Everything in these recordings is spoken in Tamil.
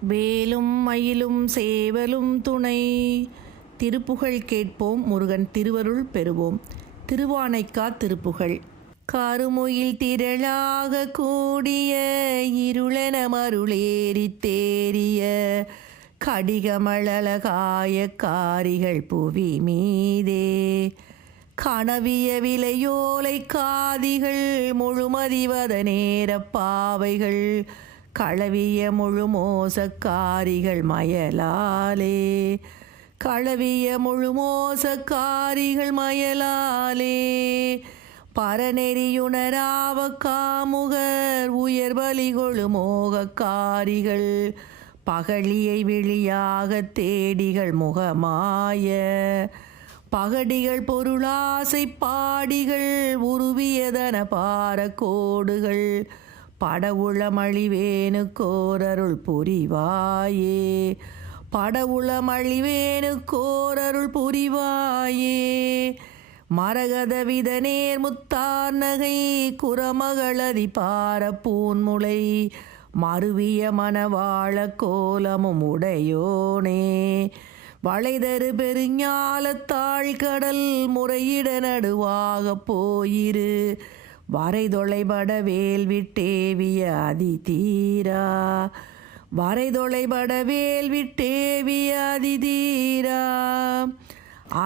வேலும் மயிலும் சேவலும் துணை. திருப்புகழ் கேட்போம் முருகன் திருவருள் பெறுவோம். திருவானைக்கா திருப்புகழ். கருமுயில் திரளாக கூடிய இருளென மருளேறி தேறிய கடிகமழகாய காரிகள் புவி மீதே. கனவிய விலையோலை காதிகள் முழுமதிவத நேர பாவைகள் களவிய முழு மோசக்காரிகள் மயலாலே. களவிய முழு மோசக்காரிகள் மயலாலே. பரநெறியுணராவ காமுகர் உயர் கொழு மோகக்காரிகள். பகழியை வெளியாக தேடிகள் முகமாய. பகடிகள் பொருளாசை பாடிகள் உருவியதன பாரக்கோடுகள். படவுளமழிவேனு கோரருள் புரிவாயே. படவுளமழிவேனு கோரருள் புரிவாயே. மரகத வித நேர் முத்தார் நகை குரமகளதி பார பூன்முளை மருவிய மனவாழ கோலமும் உடையோனே. வளைதரு பெருஞாலத்தாழ் கடல் முறையிட நடுவாக போயிரு. வரைதொலைபட வேல்விட்டேவிய அதி தீரா வரைதொலைபட வேல்விட்டேவிய அதி தீரா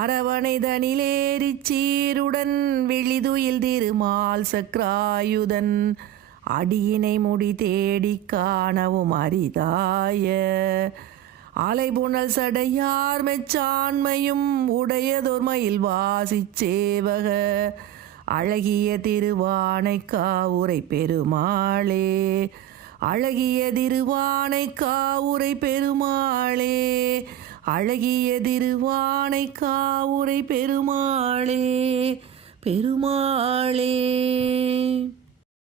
அரவணை சீருடன் விழிதுயில் திருமால் சக்ராயுதன் அடியினை முடி தேடி காணவும் அரிதாய. அலைபுணல் சடையார் மெச்சாண்மையும் உடையதொர் மயில் வாசிச் சேவக. அழகிய திருவானை காவுரை பெருமாளே. அழகிய திருவானை காவுரை பெருமாளே. அழகிய திருவானை காவுரை பெருமாளே. பெருமாளே.